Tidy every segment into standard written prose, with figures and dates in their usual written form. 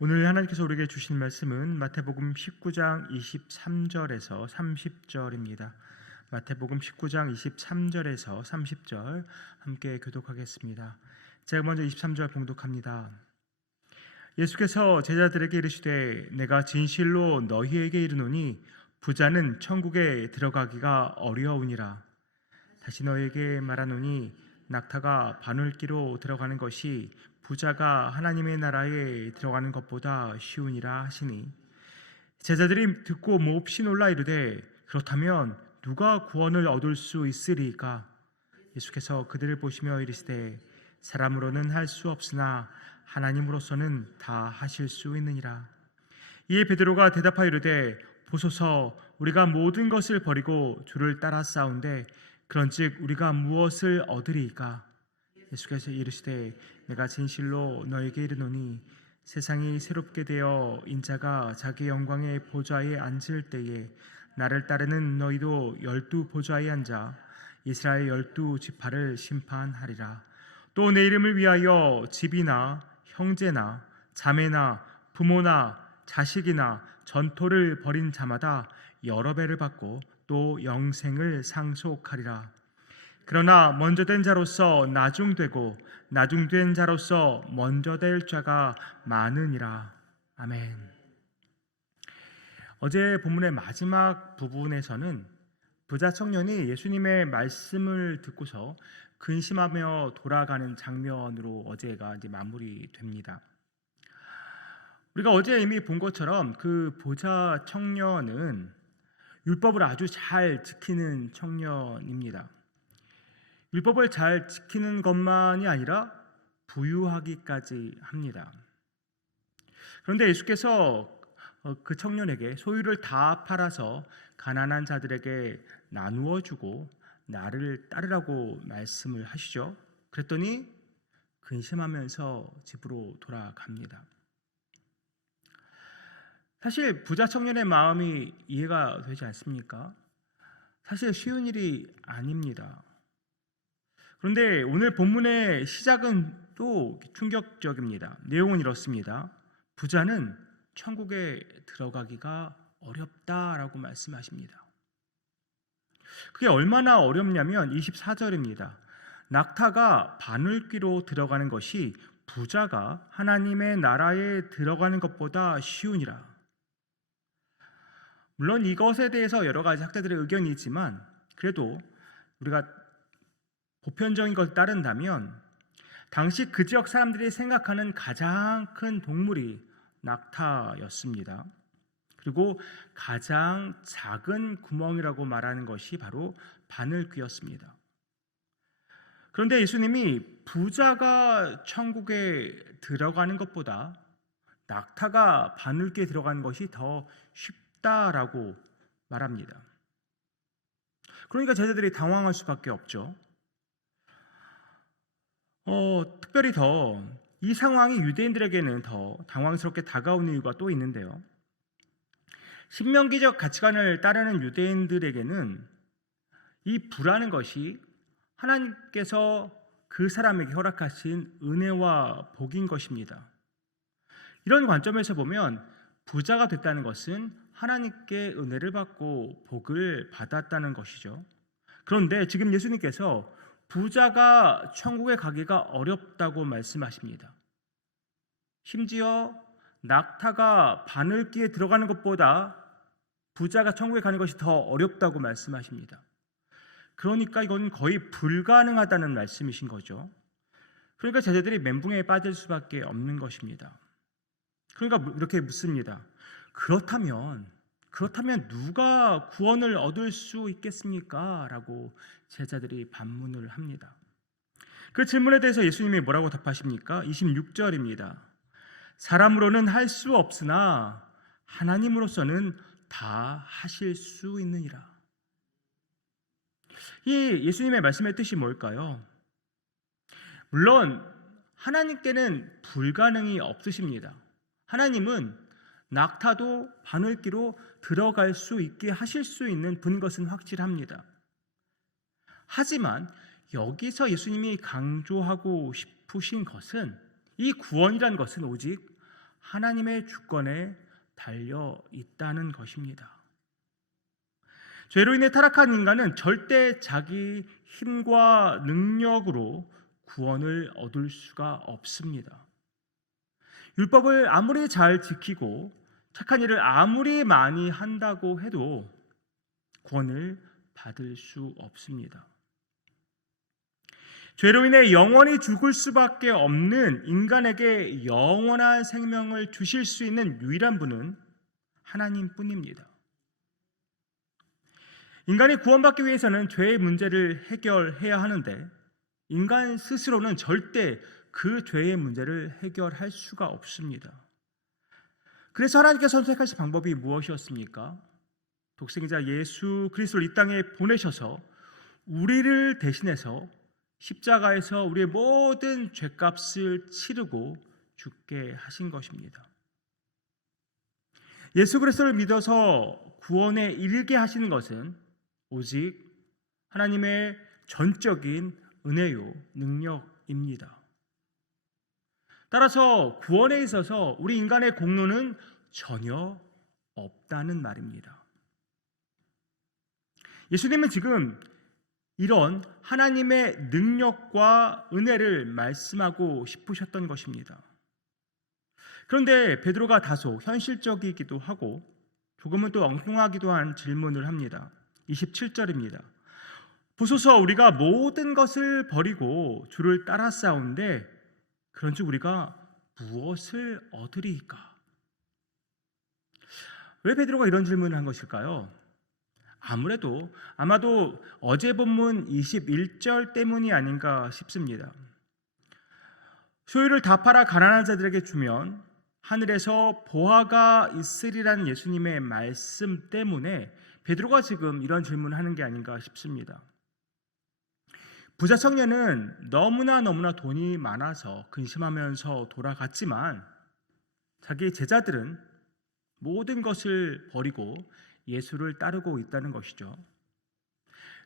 오늘 하나님께서 우리에게 주신 말씀은 마태복음 19장 23절에서 30절입니다. 마태복음 19장 23절에서 30절 함께 교독하겠습니다. 제가 먼저 23절 봉독합니다. 예수께서 제자들에게 이르시되 내가 진실로 너희에게 이르노니 부자는 천국에 들어가기가 어려우니라. 다시 너희에게 말하노니 낙타가 바늘기로 들어가는 것이 부자가 하나님의 나라에 들어가는 것보다 쉬우니라 하시니, 제자들이 듣고 몹시 놀라 이르되 그렇다면 누가 구원을 얻을 수 있으리까? 예수께서 그들을 보시며 이르시되 사람으로는 할 수 없으나 하나님으로서는 다 하실 수 있느니라. 이에 베드로가 대답하여 이르되 보소서, 우리가 모든 것을 버리고 주를 따라 싸운데 그런즉 우리가 무엇을 얻으리이까? 예수께서 이르시되 내가 진실로 너에게 이르노니 세상이 새롭게 되어 인자가 자기 영광의 보좌에 앉을 때에 나를 따르는 너희도 12보좌에 앉아 이스라엘 12지파를 심판하리라. 또 내 이름을 위하여 집이나 형제나 자매나 부모나 자식이나 전토를 벌인 자마다 여러 배를 받고 또 영생을 상속하리라. 그러나 먼저 된 자로서 나중되고 나중된 자로서 먼저 될 자가 많으니라. 아멘. 어제 본문의 마지막 부분에서는 부자 청년이 예수님의 말씀을 듣고서 근심하며 돌아가는 장면으로 어제가 이제 마무리됩니다. 우리가 어제 이미 본 것처럼 그 부자 청년은 율법을 아주 잘 지키는 청년입니다. 율법을 잘 지키는 것만이 아니라 부유하기까지 합니다. 그런데 예수께서 그 청년에게 소유를 다 팔아서 가난한 자들에게 나누어 주고 나를 따르라고 말씀을 하시죠. 그랬더니 근심하면서 집으로 돌아갑니다. 사실 부자 청년의 마음이 이해가 되지 않습니까? 사실 쉬운 일이 아닙니다. 그런데 오늘 본문의 시작은 또 충격적입니다. 내용은 이렇습니다. 부자는 천국에 들어가기가 어렵다라고 말씀하십니다. 그게 얼마나 어렵냐면 24절입니다. 낙타가 바늘귀로 들어가는 것이 부자가 하나님의 나라에 들어가는 것보다 쉬우니라. 물론 이것에 대해서 여러 가지 학자들의 의견이 있지만 그래도 우리가 보편적인 것을 따른다면 당시 그 지역 사람들이 생각하는 가장 큰 동물이 낙타였습니다. 그리고 가장 작은 구멍이라고 말하는 것이 바로 바늘귀였습니다. 그런데 예수님이 부자가 천국에 들어가는 것보다 낙타가 바늘귀에 들어가는 것이 더 쉽다라고 말합니다. 그러니까 제자들이 당황할 수밖에 없죠. 특별히 더 이 상황이 유대인들에게는 더 당황스럽게 다가오는 이유가 또 있는데요. 신명기적 가치관을 따르는 유대인들에게는 이 부라는 것이 하나님께서 그 사람에게 허락하신 은혜와 복인 것입니다. 이런 관점에서 보면 부자가 됐다는 것은 하나님께 은혜를 받고 복을 받았다는 것이죠. 그런데 지금 예수님께서 부자가 천국에 가기가 어렵다고 말씀하십니다. 심지어 낙타가 바늘귀에 들어가는 것보다 부자가 천국에 가는 것이 더 어렵다고 말씀하십니다. 그러니까 이건 거의 불가능하다는 말씀이신 거죠. 그러니까 제자들이 멘붕에 빠질 수밖에 없는 것입니다. 그러니까 이렇게 묻습니다. 그렇다면 누가 구원을 얻을 수 있겠습니까? 라고 제자들이 반문을 합니다. 그 질문에 대해서 예수님이 뭐라고 답하십니까? 26절입니다. 사람으로는 할 수 없으나 하나님으로서는 다 하실 수 있느니라. 이 예수님의 말씀의 뜻이 뭘까요? 물론 하나님께는 불가능이 없으십니다. 하나님은 낙타도 바늘귀로 들어갈 수 있게 하실 수 있는 분인 것은 확실합니다. 하지만 여기서 예수님이 강조하고 싶으신 것은 이 구원이라는 것은 오직 하나님의 주권에 달려 있다는 것입니다. 죄로 인해 타락한 인간은 절대 자기 힘과 능력으로 구원을 얻을 수가 없습니다. 율법을 아무리 잘 지키고 착한 일을 아무리 많이 한다고 해도 구원을 받을 수 없습니다. 죄로 인해 영원히 죽을 수밖에 없는 인간에게 영원한 생명을 주실 수 있는 유일한 분은 하나님뿐입니다. 인간이 구원받기 위해서는 죄의 문제를 해결해야 하는데 인간 스스로는 절대 그 죄의 문제를 해결할 수가 없습니다. 그래서 하나님께서 선택하신 방법이 무엇이었습니까? 독생자 예수 그리스도를 이 땅에 보내셔서 우리를 대신해서 십자가에서 우리의 모든 죄값을 치르고 죽게 하신 것입니다. 예수 그리스도를 믿어서 구원에 이르게 하시는 것은 오직 하나님의 전적인 은혜요 능력입니다. 따라서 구원에 있어서 우리 인간의 공로는 전혀 없다는 말입니다. 예수님은 지금 이런 하나님의 능력과 은혜를 말씀하고 싶으셨던 것입니다. 그런데 베드로가 다소 현실적이기도 하고 조금은 또 엉뚱하기도 한 질문을 합니다. 27절입니다. 보소서 우리가 모든 것을 버리고 주를 따라 싸운데 그런즉 우리가 무엇을 얻으리이까? 왜 베드로가 이런 질문을 한 것일까요? 아마도 어제 본문 21절 때문이 아닌가 싶습니다. 소유를 다 팔아 가난한 자들에게 주면 하늘에서 보화가 있으리라는 예수님의 말씀 때문에 베드로가 지금 이런 질문을 하는 게 아닌가 싶습니다. 부자 청년은 너무나 돈이 많아서 근심하면서 돌아갔지만 자기의 제자들은 모든 것을 버리고 예수를 따르고 있다는 것이죠.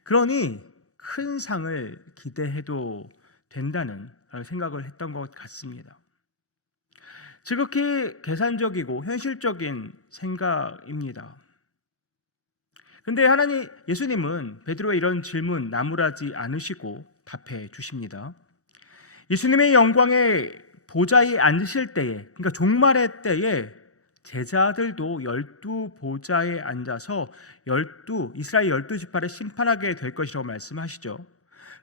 그러니 큰 상을 기대해도 된다는 생각을 했던 것 같습니다. 지극히 계산적이고 현실적인 생각입니다. 그런데 예수님은 베드로의 이런 질문 나무라지 않으시고 답해 주십니다. 예수님의 영광의 보좌에 앉으실 때에, 그러니까 종말의 때에 제자들도 12 보좌에 앉아서 이스라엘 12지파를 심판하게 될 것이라고 말씀하시죠.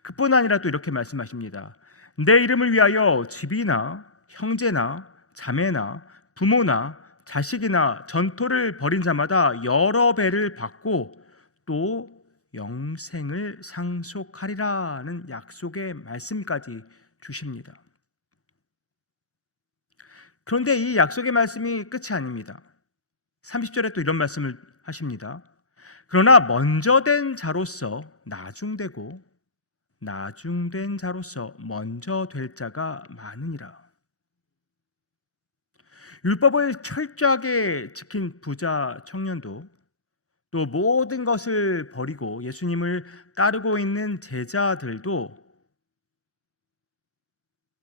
그뿐 아니라 또 이렇게 말씀하십니다. 내 이름을 위하여 집이나 형제나 자매나 부모나 자식이나 전토를 벌인 자마다 여러 배를 받고 또 영생을 상속하리라는 약속의 말씀까지 주십니다. 그런데 이 약속의 말씀이 끝이 아닙니다. 30절에 또 이런 말씀을 하십니다. 그러나 먼저 된 자로서 나중되고 나중된 자로서 먼저 될 자가 많으니라. 율법을 철저하게 지킨 부자 청년도 또 모든 것을 버리고 예수님을 따르고 있는 제자들도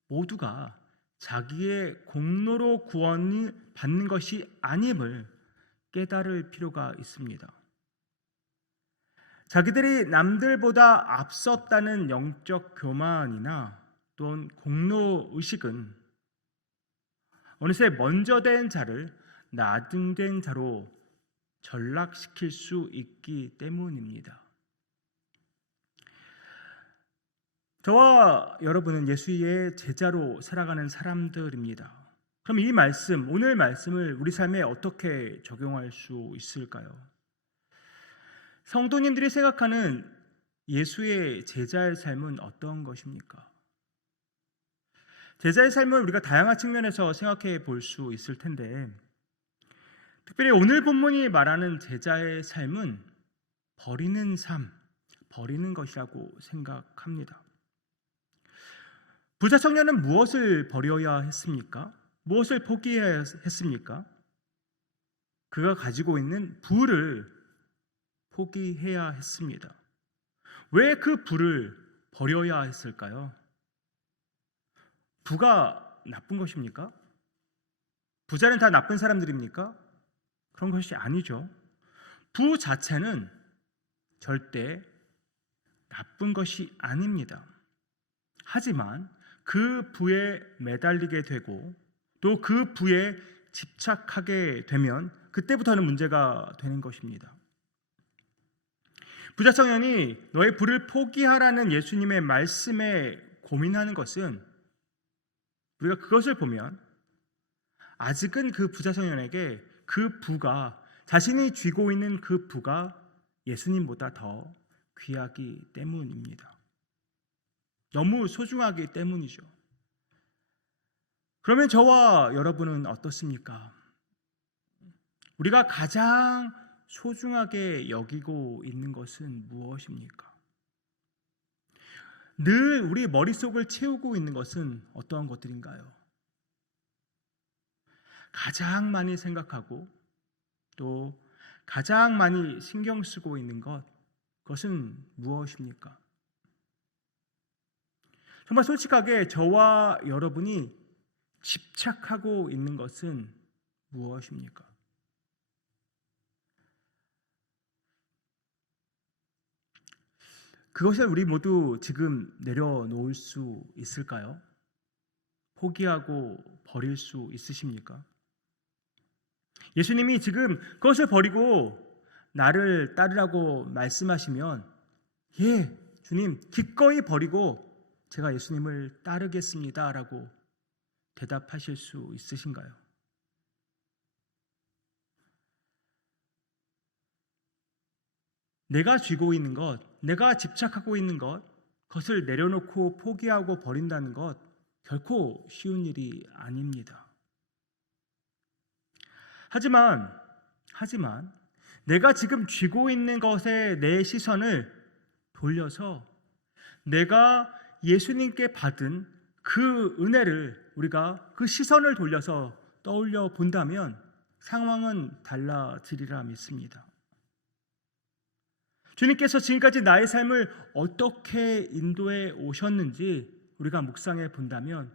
모두가 자기의 공로로 구원을 받는 것이 아님을 깨달을 필요가 있습니다. 자기들이 남들보다 앞섰다는 영적 교만이나 또는 공로 의식은 어느새 먼저 된 자를 나중된 자로 전락시킬 수 있기 때문입니다. 저와 여러분은 예수의 제자로 살아가는 사람들입니다. 그럼 오늘 말씀을 우리 삶에 어떻게 적용할 수 있을까요? 성도님들이 생각하는 예수의 제자의 삶은 어떤 것입니까? 제자의 삶을 우리가 다양한 측면에서 생각해 볼 수 있을 텐데 특별히 오늘 본문이 말하는 제자의 삶은 버리는 삶, 버리는 것이라고 생각합니다. 부자 청년은 무엇을 버려야 했습니까? 무엇을 포기해야 했습니까? 그가 가지고 있는 부를 포기해야 했습니다. 왜 그 부를 버려야 했을까요? 부가 나쁜 것입니까? 부자는 다 나쁜 사람들입니까? 그런 것이 아니죠. 부 자체는 절대 나쁜 것이 아닙니다. 하지만 그 부에 매달리게 되고 또 그 부에 집착하게 되면 그때부터는 문제가 되는 것입니다. 부자 청년이 너의 부를 포기하라는 예수님의 말씀에 고민하는 것은 우리가 그것을 보면 아직은 그 부자 청년에게 그 부가 자신이 쥐고 있는 그 부가 예수님보다 더 귀하기 때문입니다. 너무 소중하기 때문이죠. 그러면 저와 여러분은 어떻습니까? 우리가 가장 소중하게 여기고 있는 것은 무엇입니까? 늘 우리 머릿속을 채우고 있는 것은 어떠한 것들인가요? 가장 많이 생각하고 또 가장 많이 신경 쓰고 있는 그것은 무엇입니까? 정말 솔직하게 저와 여러분이 집착하고 있는 것은 무엇입니까? 그것을 우리 모두 지금 내려놓을 수 있을까요? 포기하고 버릴 수 있으십니까? 예수님이 지금 그것을 버리고 나를 따르라고 말씀하시면 예, 주님 기꺼이 버리고 제가 예수님을 따르겠습니다 라고 대답하실 수 있으신가요? 내가 쥐고 있는 것, 내가 집착하고 있는 것, 그것을 내려놓고 포기하고 버린다는 것 결코 쉬운 일이 아닙니다. 하지만 내가 지금 쥐고 있는 것에 내 시선을 돌려서 내가 예수님께 받은 그 은혜를 우리가 그 시선을 돌려서 떠올려 본다면 상황은 달라지리라 믿습니다. 주님께서 지금까지 나의 삶을 어떻게 인도해 오셨는지 우리가 묵상해 본다면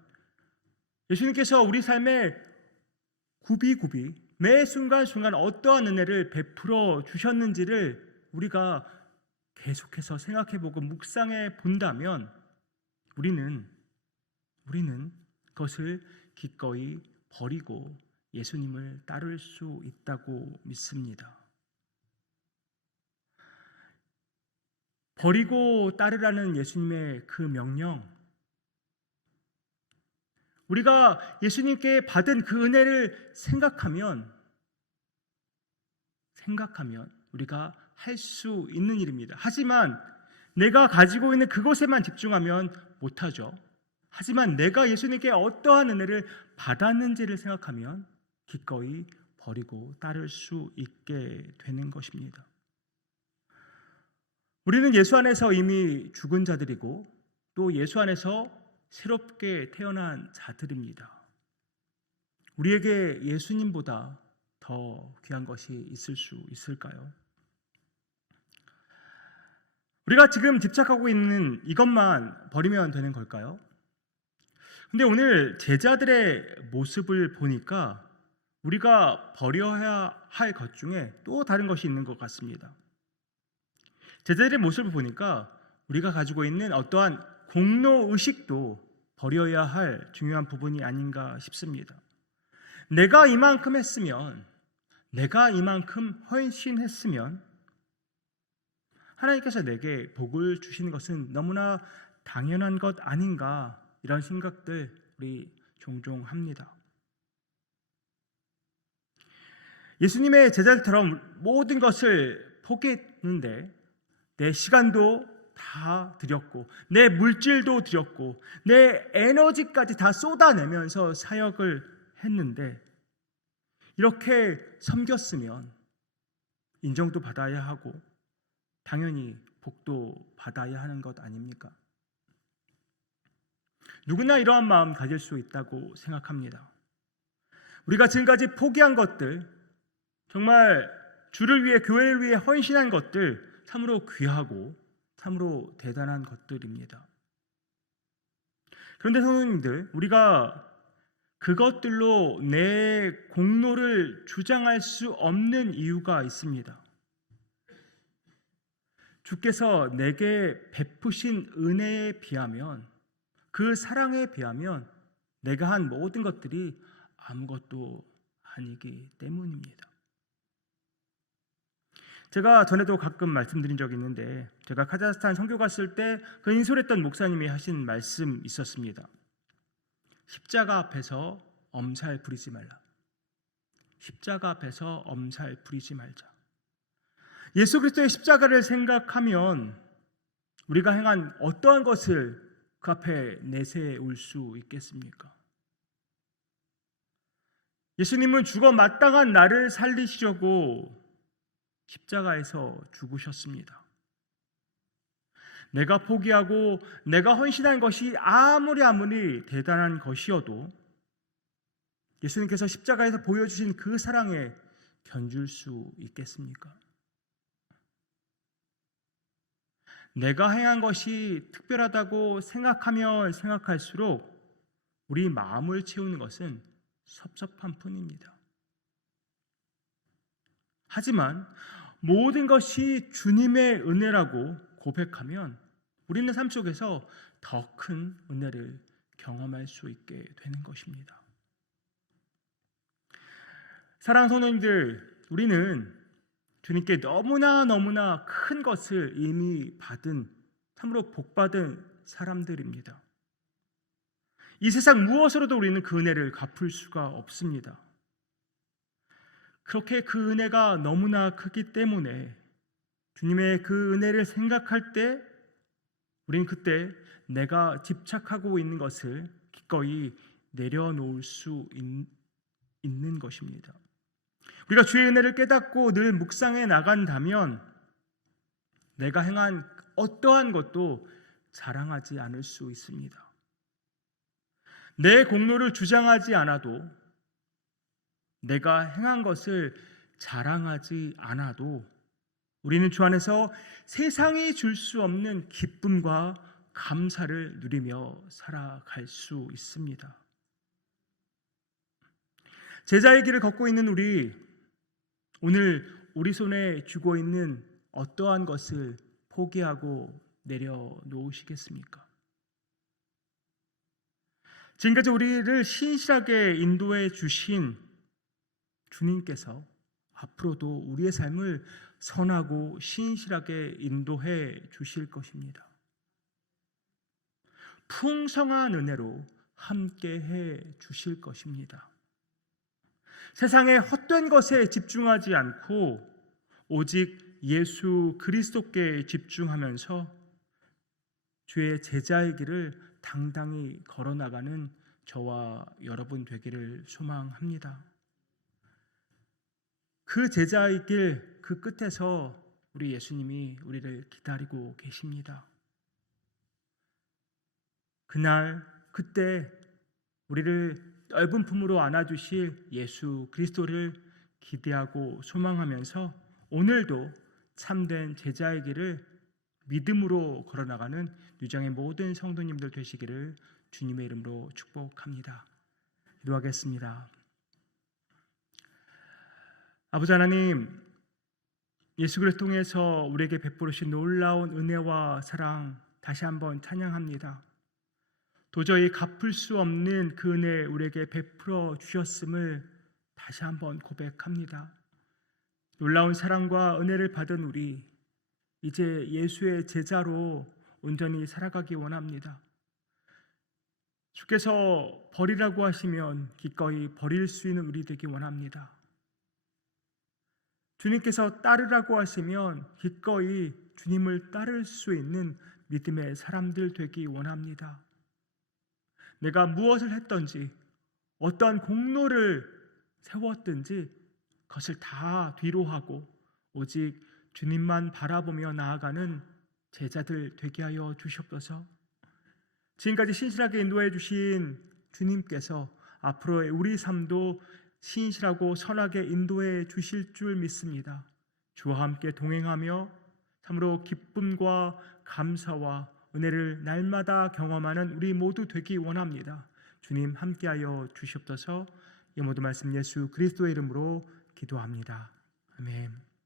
예수님께서 우리 삶에 굽이굽이 매 순간순간 어떠한 은혜를 베풀어 주셨는지를 우리가 계속해서 생각해보고 묵상해 본다면 우리는 그것을 기꺼이 버리고 예수님을 따를 수 있다고 믿습니다. 버리고 따르라는 예수님의 그 명령, 우리가 예수님께 받은 그 은혜를 생각하면 우리가 할 수 있는 일입니다. 하지만 내가 가지고 있는 그것에만 집중하면 못하죠. 하지만 내가 예수님께 어떠한 은혜를 받았는지를 생각하면 기꺼이 버리고 따를 수 있게 되는 것입니다. 우리는 예수 안에서 이미 죽은 자들이고 또 예수 안에서 새롭게 태어난 자들입니다. 우리에게 예수님보다 더 귀한 것이 있을 수 있을까요? 우리가 지금 집착하고 있는 이것만 버리면 되는 걸까요? 근데 오늘 제자들의 모습을 보니까 우리가 버려야 할 것 중에 또 다른 것이 있는 것 같습니다. 제자들의 모습을 보니까 우리가 가지고 있는 어떠한 공로의식도 버려야 할 중요한 부분이 아닌가 싶습니다. 내가 이만큼 했으면, 내가 이만큼 헌신했으면 하나님께서 내게 복을 주시는 것은 너무나 당연한 것 아닌가, 이런 생각들 우리 종종 합니다. 예수님의 제자들처럼 모든 것을 포기했는데 내 시간도 다 드렸고 내 물질도 드렸고 내 에너지까지 다 쏟아내면서 사역을 했는데 이렇게 섬겼으면 인정도 받아야 하고 당연히 복도 받아야 하는 것 아닙니까? 누구나 이러한 마음 가질 수 있다고 생각합니다. 우리가 지금까지 포기한 것들, 정말 주를 위해 교회를 위해 헌신한 것들 참으로 귀하고 참으로 대단한 것들입니다. 그런데 성도님들, 우리가 그것들로 내 공로를 주장할 수 없는 이유가 있습니다. 주께서 내게 베푸신 은혜에 비하면, 그 사랑에 비하면 내가 한 모든 것들이 아무것도 아니기 때문입니다. 제가 전에도 가끔 말씀드린 적이 있는데, 제가 카자흐스탄 선교 갔을 때 그 인솔했던 목사님이 하신 말씀 있었습니다. 십자가 앞에서 엄살 부리지 말라. 십자가 앞에서 엄살 부리지 말자. 예수 그리스도의 십자가를 생각하면 우리가 행한 어떠한 것을 그 앞에 내세울 수 있겠습니까? 예수님은 죽어 마땅한 나를 살리시려고 십자가에서 죽으셨습니다. 내가 포기하고 내가 헌신한 것이 아무리 대단한 것이어도 예수님께서 십자가에서 보여주신 그 사랑에 견줄 수 있겠습니까? 내가 행한 것이 특별하다고 생각하면 생각할수록 우리 마음을 채우는 것은 섭섭한 뿐입니다. 하지만 모든 것이 주님의 은혜라고 고백하면 우리는 삶 속에서 더 큰 은혜를 경험할 수 있게 되는 것입니다. 사랑하는 성도님들, 우리는 주님께 너무나 큰 것을 이미 받은, 참으로 복받은 사람들입니다. 이 세상 무엇으로도 우리는 그 은혜를 갚을 수가 없습니다. 그렇게 그 은혜가 너무나 크기 때문에 주님의 그 은혜를 생각할 때 우리는 그때 내가 집착하고 있는 것을 기꺼이 내려놓을 수 있는 것입니다. 우리가 주의 은혜를 깨닫고 늘 묵상해 나간다면 내가 행한 어떠한 것도 자랑하지 않을 수 있습니다. 내 공로를 주장하지 않아도, 내가 행한 것을 자랑하지 않아도 우리는 주 안에서 세상이 줄 수 없는 기쁨과 감사를 누리며 살아갈 수 있습니다. 제자의 길을 걷고 있는 우리, 오늘 우리 손에 쥐고 있는 어떠한 것을 포기하고 내려놓으시겠습니까? 지금까지 우리를 신실하게 인도해 주신 주님께서 앞으로도 우리의 삶을 선하고 신실하게 인도해 주실 것입니다. 풍성한 은혜로 함께해 주실 것입니다. 세상의 헛된 것에 집중하지 않고 오직 예수 그리스도께 집중하면서 주의 제자의 길을 당당히 걸어나가는 저와 여러분 되기를 소망합니다. 그 제자의 길, 그 끝에서 우리 예수님이 우리를 기다리고 계십니다. 그날, 그때 우리를 넓은 품으로 안아주실 예수 그리스도를 기대하고 소망하면서 오늘도 참된 제자의 길을 믿음으로 걸어나가는 유정의 모든 성도님들 되시기를 주님의 이름으로 축복합니다. 기도하겠습니다. 아버지 하나님, 예수 그리스도를 통해서 우리에게 베풀으신 놀라운 은혜와 사랑 다시 한번 찬양합니다. 도저히 갚을 수 없는 그 은혜 우리에게 베풀어 주셨음을 다시 한번 고백합니다. 놀라운 사랑과 은혜를 받은 우리, 이제 예수의 제자로 온전히 살아가기 원합니다. 주께서 버리라고 하시면 기꺼이 버릴 수 있는 우리 되기 원합니다. 주님께서 따르라고 하시면 기꺼이 주님을 따를 수 있는 믿음의 사람들 되기 원합니다. 내가 무엇을 했든지 어떠한 공로를 세웠든지 그것을 다 뒤로 하고 오직 주님만 바라보며 나아가는 제자들 되게 하여 주시옵소서. 지금까지 신실하게 인도해 주신 주님께서 앞으로의 우리 삶도 신실하고 선하게 인도해 주실 줄 믿습니다. 주와 함께 동행하며 참으로 기쁨과 감사와 은혜를 날마다 경험하는 우리 모두 되기 원합니다. 주님 함께하여 주시옵소서. 이 모든 말씀 예수 그리스도의 이름으로 기도합니다. 아멘.